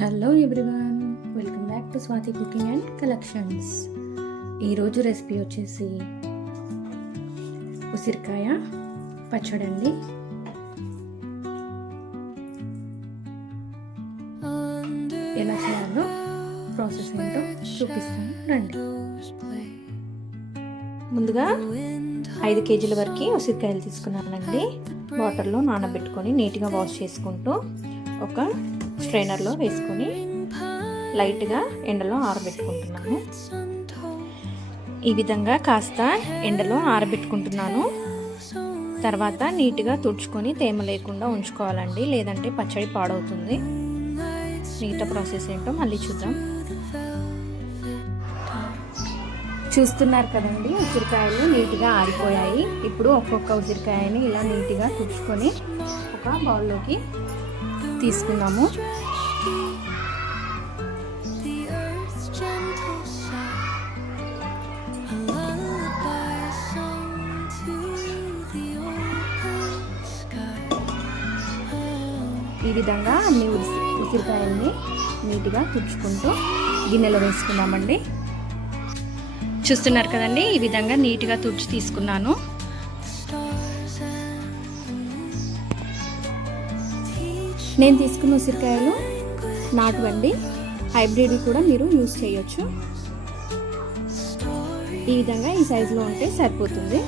Hello everyone, welcome back to Swathi cooking and collections. ఈరోజు రెసిపీ వచ్చేసి ఉసిరికాయ పచ్చడి అండి. ఎలా చేయాలో ప్రాసెస్ ఏంటో చూపిస్తాను రండి. ముందుగా 5 కేజీల వరకు ఉసిరికాయలు తీసుకున్నానండి. వాటర్లో నానబెట్టుకొని నీట్గా వాష్ చేసుకుంటూ ఒక స్ట్రైనర్లో వేసుకొని లైట్గా ఎండలో ఆరబెట్టుకుంటున్నాను. ఈ విధంగా కాస్త ఎండలో ఆరబెట్టుకుంటున్నాను. తర్వాత నీట్గా తుడుచుకొని తేమ లేకుండా ఉంచుకోవాలండి, లేదంటే పచ్చడి పాడవుతుంది. మిగతా ప్రాసెస్ ఏంటో మళ్ళీ చూద్దాం. చూస్తున్నారు కదండి, ఉసిరికాయలు నీట్గా ఆరిపోయాయి. ఇప్పుడు ఒక్కొక్క ఉసిరికాయని ఇలా నీట్గా తుడుచుకొని ఒక బౌల్లోకి తీసుకుందాము. ఈ విధంగా అన్ని ఉసిరికాయల్ని నీట్గా తుడుచుకుంటూ గిన్నెలో వేసుకుందామండి. చూస్తున్నారు కదండి, ఈ విధంగా నీట్గా తుడిచి తీసుకున్నాను. నేను తీసుకున్న ఉసిరికాయలు నాటువండి, హైబ్రిడ్ కూడా మీరు యూజ్ చేయొచ్చు. ఈ విధంగా ఈ సైజులో ఉంటే సరిపోతుంది.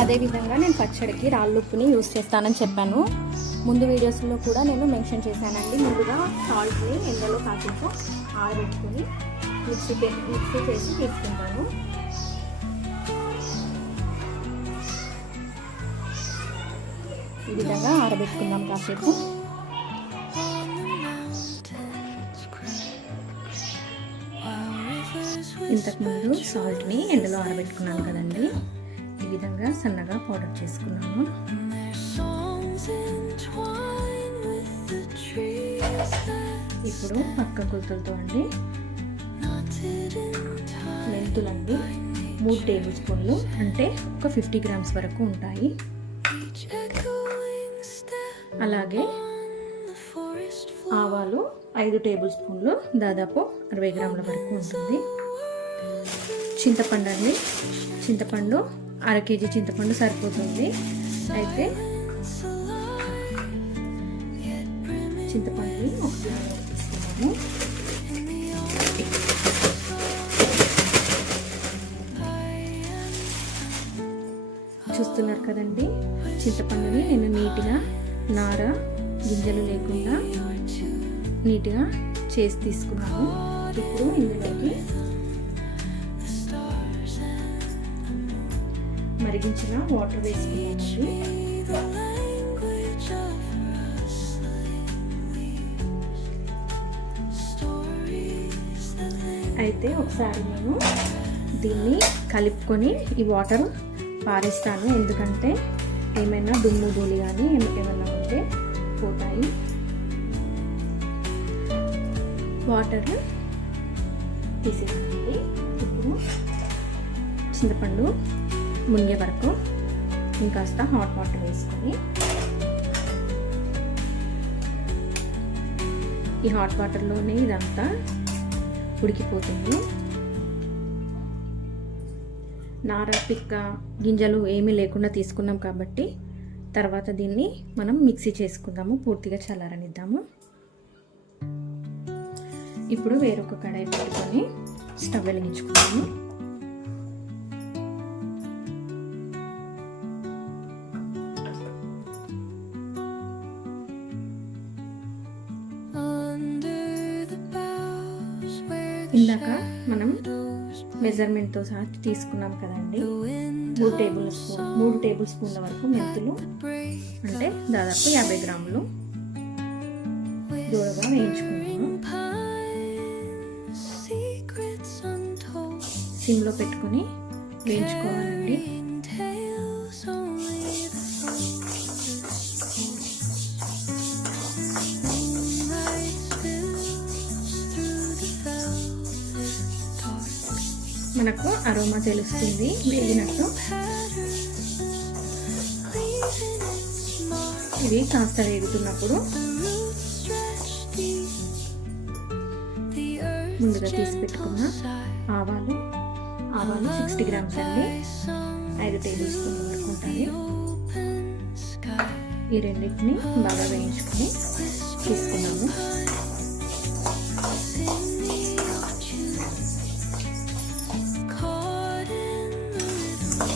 అదేవిధంగా నేను పచ్చడికి రాళ్ళుప్పుని యూజ్ చేస్తానని చెప్పాను. ముందు వీడియోస్లో కూడా నేను మెన్షన్ చేశానండి. ముందుగా సాల్ట్ని ఎండలో కాసేపు ఆరబెట్టుకొని మిక్సీ చేసి తీసుకుంటాను. ఈ విధంగా ఆరబెట్టుకుందాం కాసేపు. ఇంతకుముందు సాల్ట్ని ఎండలో ఆరబెట్టుకున్నాను కదండి, ఈ విధంగా సన్నగా పౌడర్ చేసుకున్నాను. ఇప్పుడు పక్క కొలతలతో అండి, మెంతులండి 3 టేబుల్ స్పూన్లు, అంటే ఒక 50 గ్రామ్స్ వరకు ఉంటాయి. అలాగే ఆవాలు 5 టేబుల్ స్పూన్లు, దాదాపు 60 గ్రాముల వరకు ఉంటుంది. చింతపండు అండి, చింతపండు 1/2 కేజీ చింతపండు సరిపోతుంది. అయితే చింతపండుని ఒక గిన్నెలో తీసుకున్నాము. చూస్తున్నారు కదండి, చింతపండుని నేను నీట్గా నార గింజలు లేకుండా నీట్గా చేసి తీసుకున్నాను. ఇప్పుడు ఇందులోకి మరిగించిన వాటర్ వేసుకున్నామండి. అయితే ఒకసారి నేను దీన్ని కలుపుకొని ఈ వాటర్ పారేస్తాను, ఎందుకంటే ఏమైనా దుమ్ము ధూళి కానీ ఏమైనా ఉంటే పోతాయి. వాటర్ తీసేయండి. ఇప్పుడు చింతపండు మునిగే వరకు ఇంకాస్త హాట్ వాటర్ వేసుకొని, ఈ హాట్ వాటర్లోనే ఇదంతా ఉడికిపోతుంది. నార పిక్క గింజలు ఏమీ లేకుండా తీసుకున్నాం కాబట్టి తర్వాత దీన్ని మనం మిక్సీ చేసుకుందాము, పూర్తిగా చల్లారనిద్దాము. ఇప్పుడు వేరొక కడాయి పెట్టుకొని స్టవ్ వెలిగించుకుందాము. ఇందాక మనం మెజర్మెంట్తో సహా తీసుకున్నాం కదండి, 3 టేబుల్ స్పూన్ల వరకు మెంతులు, అంటే దాదాపు 50 గ్రాములు దూరగా వేయించుకున్నాము. సిమ్లో పెట్టుకొని వేయించుకోవాలండి. మనకు అరోమా తెలుస్తుంది వేగినట్టు. ఇవి కాస్త వేగుతున్నప్పుడు ముందుగా తీసి పెట్టుకున్న ఆవాలు 60 గ్రామ్స్ అండి, 5 టేబుల్ స్పూన్ల వరకు ఉంటాయి. ఈ రెండింటిని బాగా వేయించుకొని తీసుకున్నాము.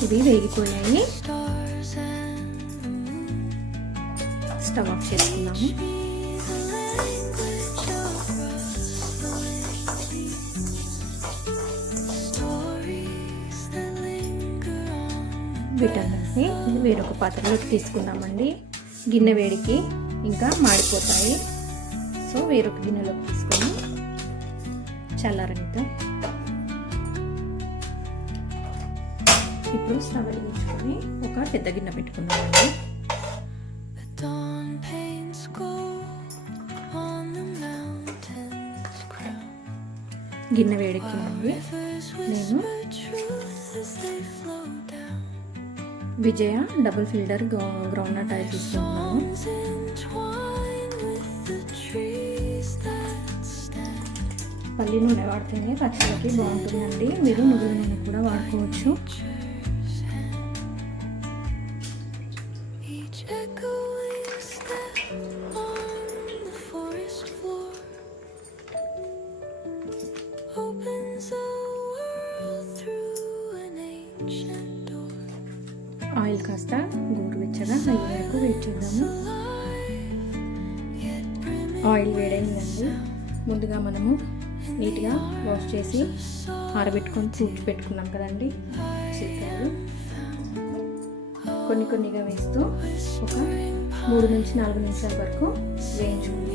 ఇవి వేగిపోయాయి. స్టవ్ ఆఫ్ చేసుకున్నాము. వీటన్నిటిని వేరొక పాత్రలోకి తీసుకుందామండి. గిన్నె వేడికి ఇంకా మాడిపోతాయి. సో వేరొక గిన్నెలోకి తీసుకొని చల్లారనిద్దాం. ఇప్పుడు స్టవ్ వెలిగించుకొని ఒక పెద్ద గిన్నె పెట్టుకుందామండి. గిన్నె వేడెక్కిందండి. నేను విజయ డబుల్ ఫిల్టర్ గ్రౌండ్నట్ ఆయిల్ తీసుకుంటున్నాను. పల్లి నూనె వాడితేనే పచ్చడికి బాగుంటుందండి. మీరు నువ్వుల నూనె కూడా వాడుకోవచ్చు. ఆయిల్ కాస్త గోరువెచ్చగా అయ్యే వరకు వెయిట్ చేద్దాము. ఆయిల్ వేడైందండి. ముందుగా మనము నీట్గా వాష్ చేసి ఆరబెట్టుకొని తూచి పెట్టుకున్నాం కదండి ఉసిరికాయలు. కొన్నిగా వేస్తూ ఒక 3 నుంచి 4 నిమిషాల వరకు వేయించుకున్నాము.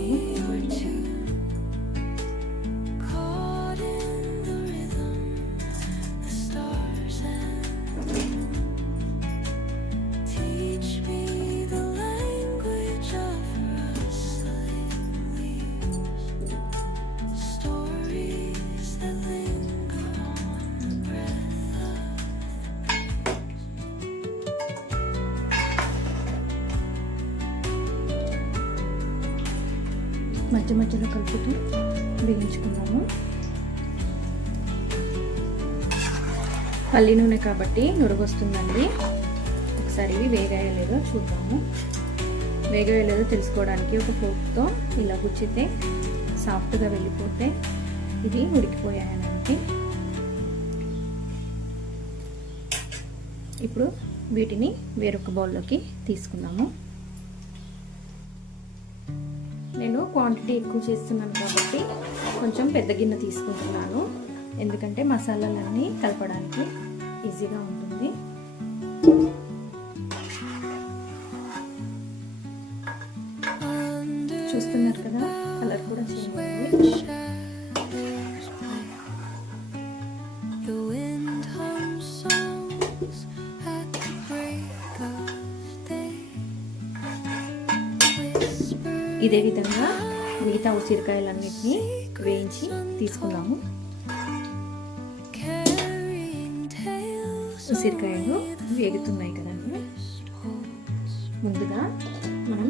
మధ్యలో కలుపుతూ వేయించుకుందాము. పల్లి నూనె కాబట్టి నురగొస్తుందండి. ఒకసారి ఇవి వేగాయో లేదో చూద్దాము. వేగాయో లేదో తెలుసుకోవడానికి ఒక ఫోర్క్తో ఇలా గుచ్చితే సాఫ్ట్గా వెళ్ళిపోతే ఇవి ఉడికిపోయాయనండి. ఇప్పుడు వీటిని వేరొక బౌల్లోకి తీసుకుందాము. నేను క్వాంటిటీ ఎక్కువ చేస్తున్నాను కాబట్టి కొంచెం పెద్ద గిన్నె తీసుకుంటున్నాను. ఎందుకంటే మసాలాలన్నీ కలపడానికి ఈజీగా ఉంటుంది. చూస్తున్నారు కదా, కలర్ కూడా చేంజ్ అయింది. ఇదే విధంగా మిగతా ఉసిరికాయలన్నిటినీ వేయించి తీసుకున్నాము. ఉసిరికాయలు వేగుతున్నాయి కదండి. ముందుగా మనం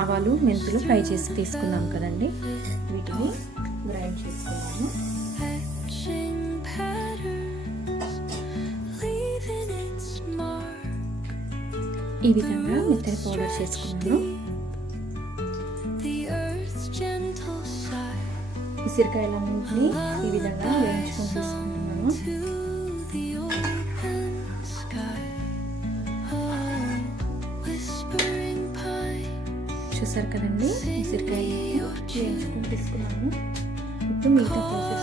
ఆవాలు మెంతులు ఫ్రై చేసి తీసుకున్నాం కదండి, వీటిని గ్రైండ్ చేసుకున్నాము. ఈ విధంగా మెత్తని పౌడర్ చేసుకున్నాను. ఉసిరికాయలన్నింటినీ ఈ విధంగా వేయించుకొని తీసుకుంటున్నాను. చూసారు కదండి, ఉసిరికాయలు వేయించుకొని తీసుకున్నాను. ఇప్పుడు మిగతా ప్రాసెస్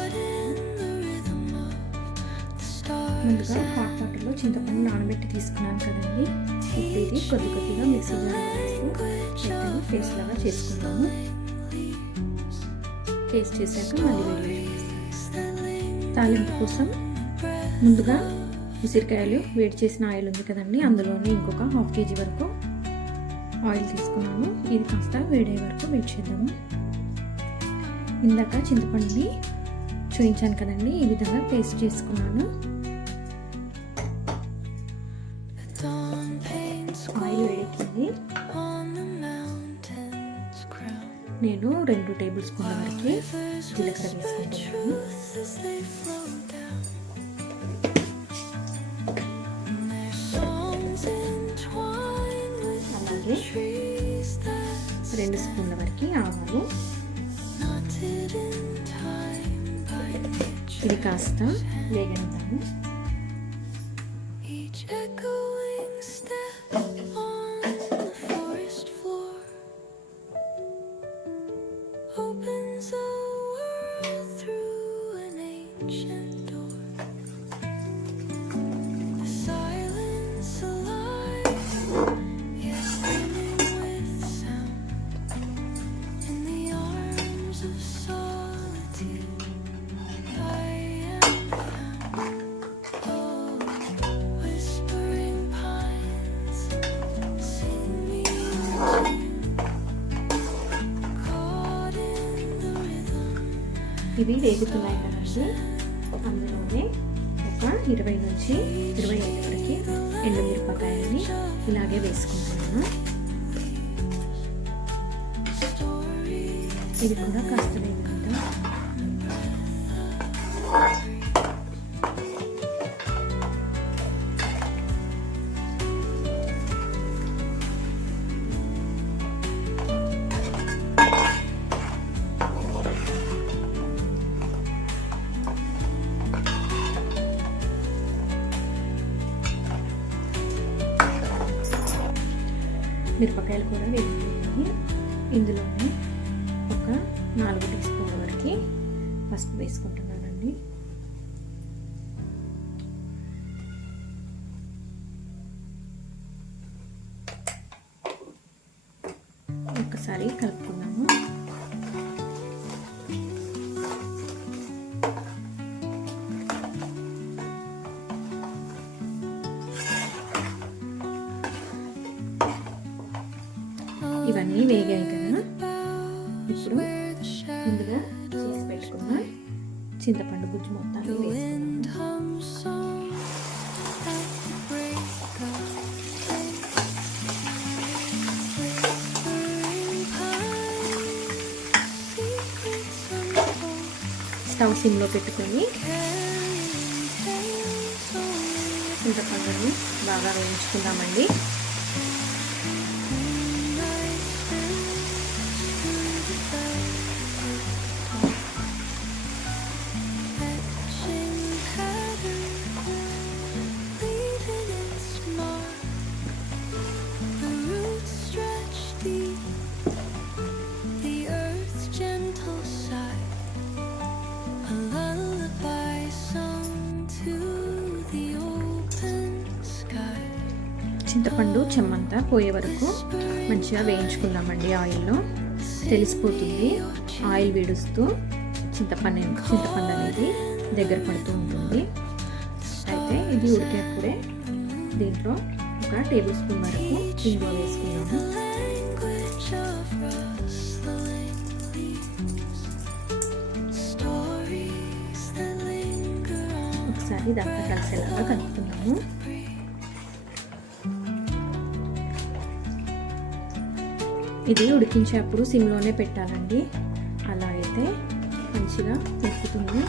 ముందుగా హాట్ వాటర్లో చింతపండు నానబెట్టి తీసుకున్నాను కదండి. ఇప్పుడు ఇది కొద్దిగా మిక్సీ జార్లో పేస్ట్ లాగా చేసుకున్నాము. పేస్ట్ చేశాక మళ్ళీ వేడి తాలింపు కోసం ముందుగా ఉసిరికాయలు వేడి చేసిన ఆయిల్ ఉంది కదండి, అందులోనే ఇంకొక 1/2 kg వరకు ఆయిల్ తీసుకున్నాను. ఇది కాస్త వేడయ్యే వరకు వెయిట్ చేద్దాము. ఇందాక చింతపండుని చూపించాను కదండి, ఈ విధంగా పేస్ట్ చేసుకున్నాను. ఆయిల్ వేడెక్కింది. నేను 2 టేబుల్ స్పూన్ల వరకు జీలకర్ర వేసుకుంటున్నాను. అలాగే 2 స్పూన్ల వరకు ఆవాలు. ఇది కాస్త వేగనిద్దాము. ఇవి వేగుతున్నాయి కదండి, అందులోనే ఒక 20 నుంచి 25 వరకు ఎండుమిరపకాయలని ఇలాగే వేసుకుంటున్నాను. ఇది కూడా కాస్త వేగుతుందా. మిరపకాయలు కూడా వేగుతున్నాయి. ఇందులోనే ఒక 4 టీ స్పూన్ల వరకు పసుపు వేసుకుంటున్నానండి. ఒకసారి కలుపుకున్నాము. ఇవన్నీ వేగాయి కదా, ఇప్పుడు ముందుగా చేసి పెట్టుకున్న చింతపండు గుజ్జు మొత్తాన్ని వేసుకున్నాము. స్టవ్ సిమ్లో పెట్టుకొని చింతపండుని బాగా వేయించుకుందామండి. చింతపండు చెమ్మంతా పోయే వరకు మంచిగా వేయించుకుందామండి. ఆయిల్లో తెలిసిపోతుంది, ఆయిల్ వేడుస్తూ చింతపండు అనేది దగ్గర పడుతూ ఉంటుంది. అయితే ఇది ఉడికేప్పుడే దీంట్లో ఒక టేబుల్ స్పూన్ వరకు ఇంగువ వేసుకుందాము. ఒకసారి ఇదంతా కలిసేలాగా కలుపుతున్నాము. ఇది ఉడికించేప్పుడు సిమ్లోనే పెట్టాలండి, అలాగైతే మంచిగా ఉడుకుతుంది.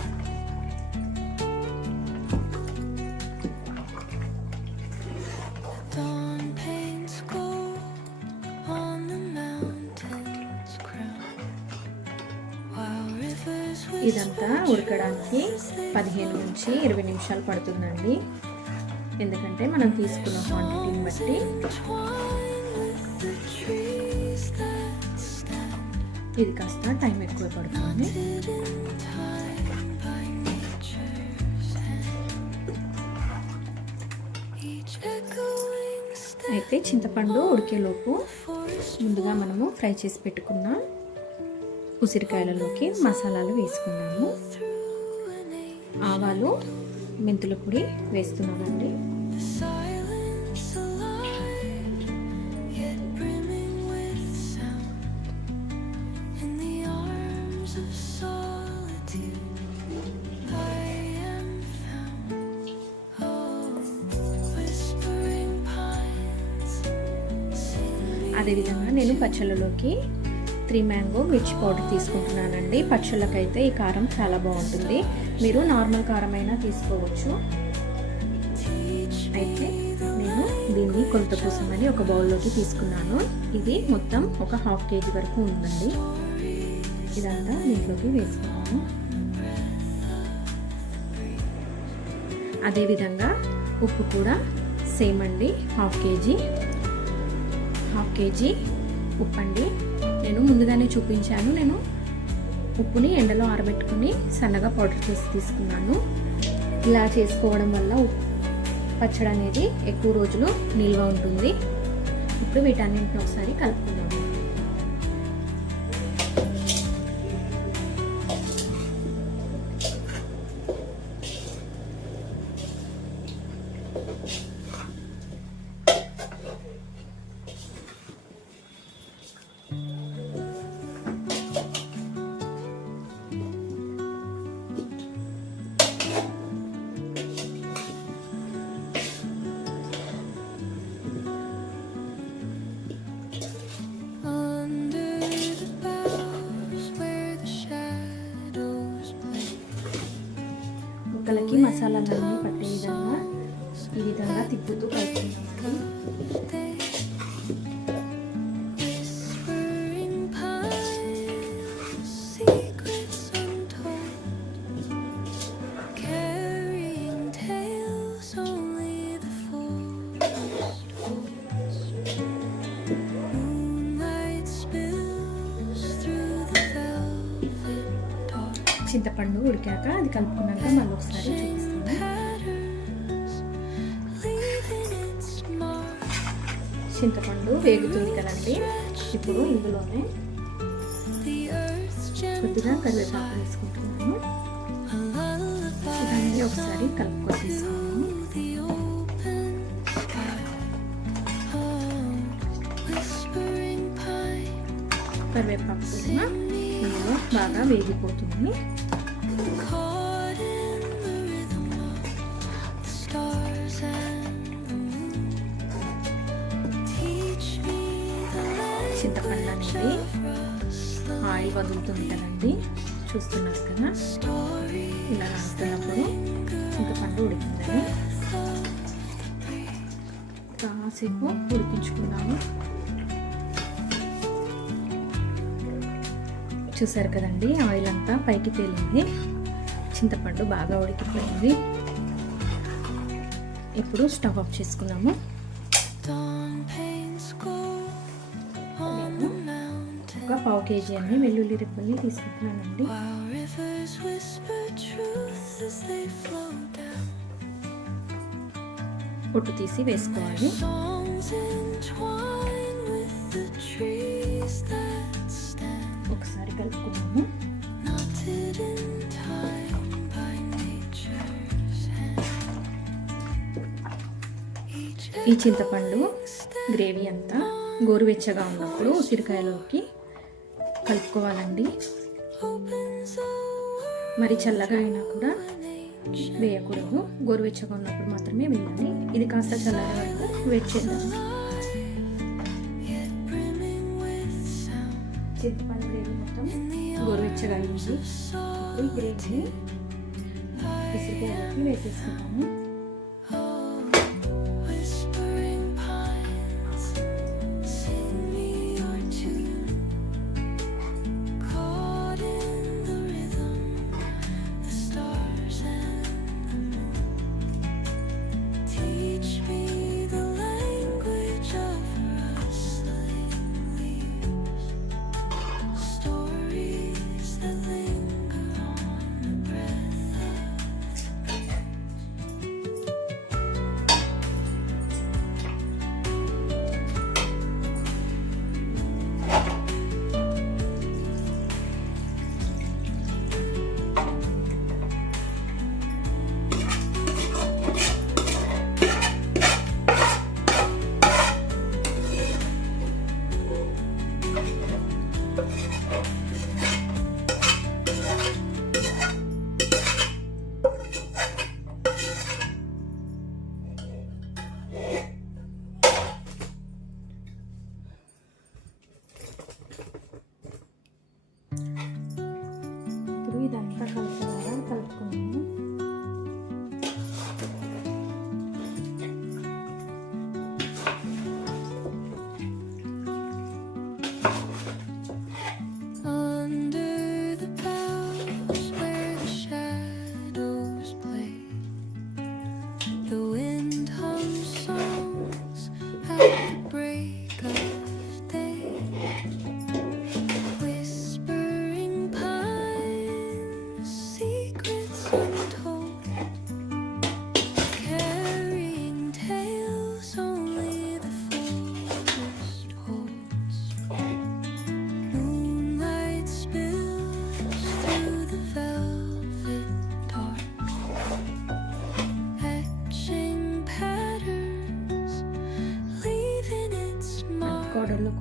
ఇదంతా ఉడకడానికి 15 నుంచి 20 నిమిషాలు పడుతుందండి, ఎందుకంటే మనం తీసుకున్న క్వాంటిటీని బట్టి. ఇది కాస్త టైం ఎక్కువ పడుతుంది. అయితే చింతపండు ఉడికేలోపు ముందుగా మనము ఫ్రై చేసి పెట్టుకున్న ఉసిరికాయలలోకి మసాలాలు వేసుకున్నాము. ఆవాలు, మెంతుల పొడి వేస్తున్నామండి. అదేవిధంగా నేను పచ్చళ్ళలోకి 3 మ్యాంగో మిర్చి పౌడర్ తీసుకుంటున్నానండి. పచ్చళ్ళకైతే ఈ కారం చాలా బాగుంటుంది. మీరు నార్మల్ కారం అయినా తీసుకోవచ్చు. అయితే నేను దీన్ని కొలత కోసమని ఒక బౌల్లోకి తీసుకున్నాను. ఇది మొత్తం ఒక 1/2 kg వరకు ఉందండి. ఇదంతా దీంట్లోకి వేసుకున్నాను. అదేవిధంగా ఉప్పు కూడా సేమ్ అండి, 1/2 kg ఉప్పు అండి. నేను ముందుగానే చూపించాను. నేను ఉప్పుని ఎండలో ఆరబెట్టుకుని సన్నగా పౌడర్ చేసి తీసుకున్నాను. ఇలా చేసుకోవడం వల్ల పచ్చడి అనేది ఎక్కువ రోజులు నిల్వ ఉంటుంది. ఇప్పుడు వీటన్నింటిని ఒకసారి కలుపుకుందాము. ముక్కలకి మసాలాలన్నీ పట్టే విధంగా ఈ విధంగా తిప్పుతూ కలుపుకుందామండి. చింతపండు ఉడికాక అది కలుపుకున్నాక మళ్ళీ ఒకసారి చూపిస్తాను. చింతపండు వేగుతుంది కదండి. ఇప్పుడు ఇందులోనే కొద్దిగా కరివేపాకు వేసుకుంటున్నాను. దాన్ని ఒకసారి కలుపుకొని తీసుకున్నాను. కరివేపాకు కూడా ఇందులో బాగా వేగిపోతుంది. చింతపండు అనేది ఆయిల్ వదులుతుంది కదండి, చూస్తున్నారు కదా. ఇలా రాస్తున్నప్పుడు చింతపండు ఉడికిందని కాసేపు ఉడికించుకున్నాము. చూసారు కదండి, ఆయిల్ అంతా పైకి తేలింది. చింతపండు బాగా ఉడికిపోయింది. ఇప్పుడు స్టవ్ ఆఫ్ చేసుకున్నాము. ఒక 1/2 kg అని వెల్లుల్లి రెబ్బల్ని తీసుకుంటున్నానండి. పొట్టు తీసి వేసుకోవాలి. ఒకసారి కలుపుకున్నాము. ఈ చింతపండు గ్రేవీ అంతా గోరువెచ్చగా ఉన్నప్పుడు ఉసిరికాయలోకి కలుపుకోవాలండి. మరి చల్లగా అయినా కూడా వేయకూడదు. గోరువెచ్చగా ఉన్నప్పుడు మాత్రమే వేయాలి. ఇది కాస్త చల్లగా వరకు వెయిట్ చేద్దాం. చింతపండు గ్రేవీ మొత్తం గోరువెచ్చగా అయింది. ఇప్పుడు ఈ గ్రేవీని ఉసిరికాయలోకి వేసేసుకున్నాము.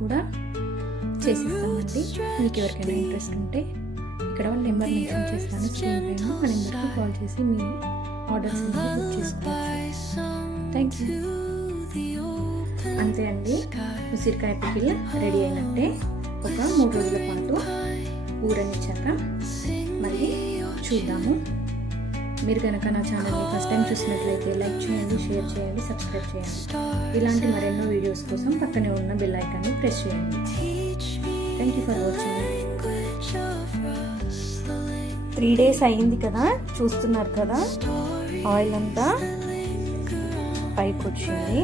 కూడా చేసిస్తామండి. మీకు ఎవరికైనా ఇంట్రెస్ట్ ఉంటే ఇక్కడ నెంబర్ మెన్షన్ చేస్తాను స్క్రీన్ పైన. ఆ నెంబర్కి కాల్ చేసి మీ ఆర్డర్స్ బుక్ చేసుకోవచ్చు. Thank you. అంతే అండి, ఉసిరికాయ పికిల్ రెడీ అయినట్టే. ఒక 3 రోజుల పాటు ఊరనిచ్చాక మళ్ళీ చూద్దాము. మీరు కనుక నా ఛానల్ని ఫస్ట్ టైం చూసినట్లయితే లైక్ చేయండి, షేర్ చేయండి, సబ్స్క్రైబ్ చేయండి. ఇలాంటి మరెన్నో వీడియోస్ కోసం పక్కనే ఉన్న బెల్ ఐకాన్ని ప్రెస్ చేయండి. Thank you for watching. 3 days అయ్యింది కదా, చూస్తున్నారు కదా ఆయిల్ అంతా పైకి వచ్చింది.